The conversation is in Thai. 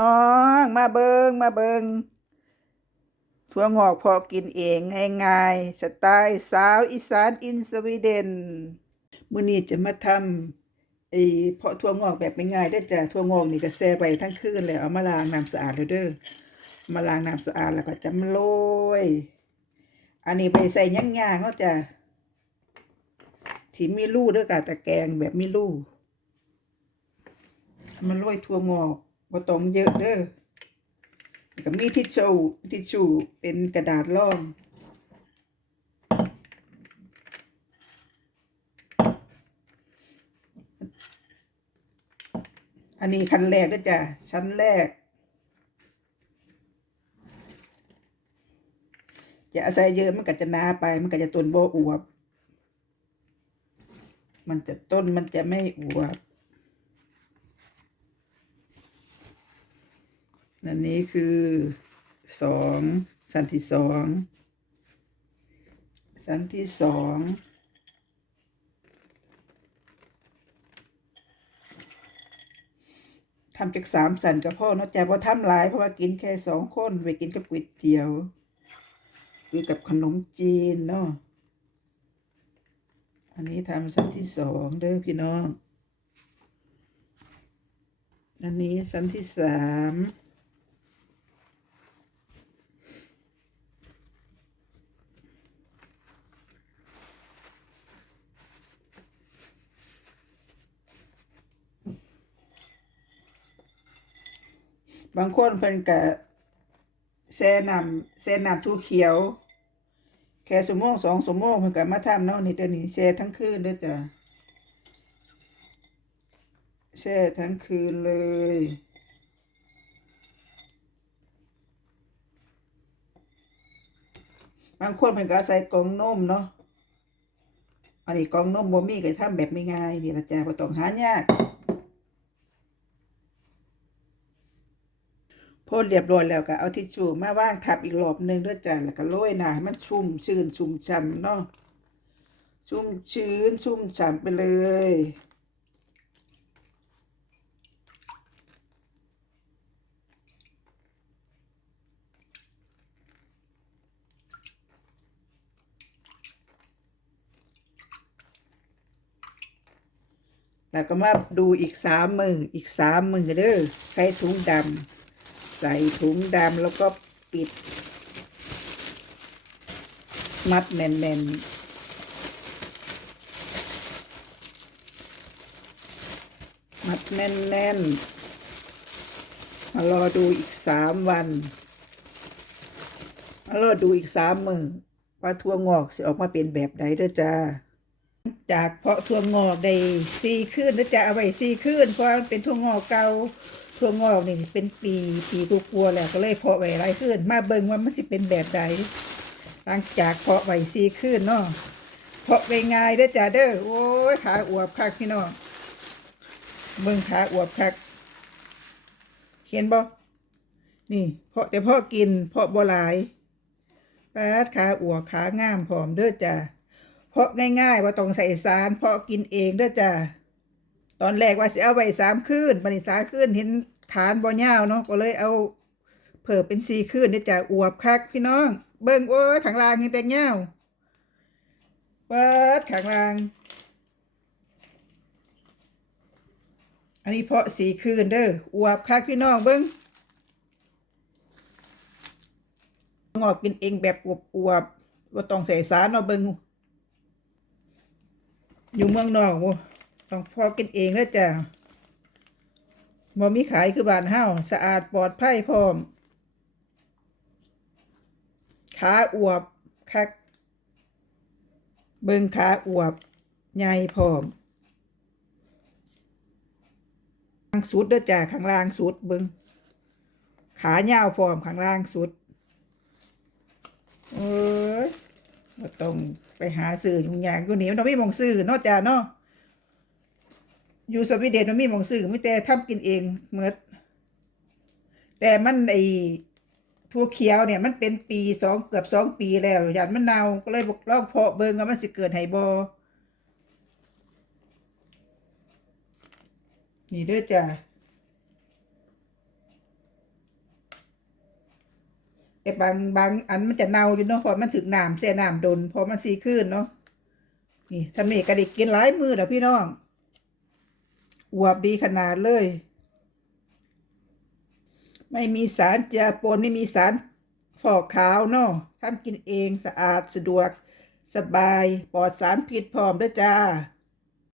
น้องมาเบิงมาเบิงถั่วงอกพอกินเองง่ายๆสไตล์สาวอีสานอินสวีเดนมื้อนี้จะมาทำไอ้เพาะถั่วงอกแบบง่ายๆได้จ้ะถั่วงอกนี่ก็แช่ไปทั้งคืนแล้วเอามาล้างน้ำสะอาดแล้วเด้อมาล้างน้ำสะอาดแล้วก็จะมาโรยอันนี้ไปใส่ย่างๆเนาะจ้ะที่มีรูเด้อกะตะแกรงแบบมีรูมันโรยถั่วงอก บ่ต้องเยอะเด้อก็มีทิชชู่ทิชชู่เป็นกระดาษรองอันนี้ขั้นแรกนะจ้ะชั้นแรก จะอาศัยเยอะมันก็จะนาไป มันก็จะต้นโบอวบ มันจะต้นมันจะไม่อวบ อันนี้คือสองสันที่สองสันที่สองทำจากสามสันกับพ่อเนาะจ๊ะพอทำหลายเพราะว่ากินแค่สองคนไปกินกับก๋วยเตี๋ยวหรือกับขนมจีนเนาะอันนี้ทำสันที่สองเด้อพี่น้อง อันนี้สันที่สาม บางคนเพิ่นก็แช่น้ำแช่น้ำทูเขียว แค่สมงสองสมงเพิ่นก็มาทำเนาะนี่แต่นี่แช่ทั้งคืนเด้อจ้ะแช่ทั้งคืนเลย บางคนเพิ่นก็ใส่กล่องนมเนาะ อันนี้กล่องนมบ่มีก็ทำแบบไม่ง่ายนี่ละจ้ะบ่ต้องหายาก พอเรียบร้อยแล้วก็เอาทิชชู่มาว่างทับอีกรอบหนึงด้วยจ้ะแล้วก็โรยหนาให้มันชุ่มชื้นชุ่มฉ่ำเนาะชุ่มชื้นชุ่มฉ่ำไปเลยแล้วก็มาดูอีกสามมืออีกสามมือเด้อใส่ถุงดำ ใส่ถุงดำแล้วก็ปิด มัดแน่นๆมัดแน่นๆ มารอดูอีกสามวัน มารอดูอีกสามมือว่าทั่วงอกสิออกมาเป็นแบบใดเด้อจ้า จากเพาะถั่วงอกได้สี่คืนแล้วจะเอาไว้สี่คืนเพราะเป็นถั่วงอกเก่า ถั่วงอกนี่เป็นปีปีกลัวๆแล้วก็เลยเพาะไว้หลายคืนมาเบิ่งว่ามันสิเป็นแบบใดหลังจากเพาะไว้สี่คืนเนาะเพาะง่ายๆเด้อจ้าเด้อโอ้ยขาอวบคักพี่น้องเบิ่งขาอวบคักเห็นบ่นี่เพาะแต่เพาะกินเพาะบ่หลายปาดขาอวบขางามพร้อมเด้อจ้าเพาะง่ายๆว่าต้องใส่สารเพาะกินเองเด้อจ้า ตอนแรกว่าสิเอาไว้สามคืนบัดนี้สามคืนเห็นฐานบ่ยาวเนาะก็เลยเอาเพิ่มเป็นสี่คืนเด้จ้าอวบคักพี่น้อง เบิ่งโอ้ยข้างล่างยังแต่ยาวเปิดข้างล่าง อันนี้เพาะสี่คืนเด้ออวบคักพี่น้องเบิ่งงอกกินเองแบบอวบๆว่าต้องใส่สารเนาะเบิ่งอยู่เมืองนอกบ่ ต้องพอกินเองแล้วจ้ะบ่มีขายคือบ้านเฮาสะอาดปลอดภัยพร้อม ขาอวบคัก เบิ่งขาอวบใหญ่พร้อมข้างสุดเด้อจ้ะข้างล่างสุดเบิ่งขาเยาวพร้อมข้างล่างสุดเอ้ยบ่ต้องไปหาซื้อยุ่งยากอยู่นี่มันต้องมีหมองซื้อเนาะจ้าเนาะ อยู่สวีเดนมันมีหมองซื้อไม่แต่ทำกินเองเมดแต่มันไอทั่วเขียวเนี่ยมันเป็นปีสองเกือบสองปีแล้วหยาดมันเนาก็เลยบอกลองเพาะเบิงว่ามันสิเกิดให้บ่นี่เด้อจ้าแต่บางบางอันมันจะเน่าอยู่เนาะเพราะมันถึงน้ำแช่น้ำดนเพอมันสีขึ้นเนาะนี่ทำนี่ก็ได้กินหลายมือแล้วพี่น้อง อวบดีขนาดเลย ไม่มีสารเจือปนไม่มีสารฟอกขาวเนาะทำกินเองสะอาดสะดวก สบายปลอดสารพิษพร้อมด้วยจ้า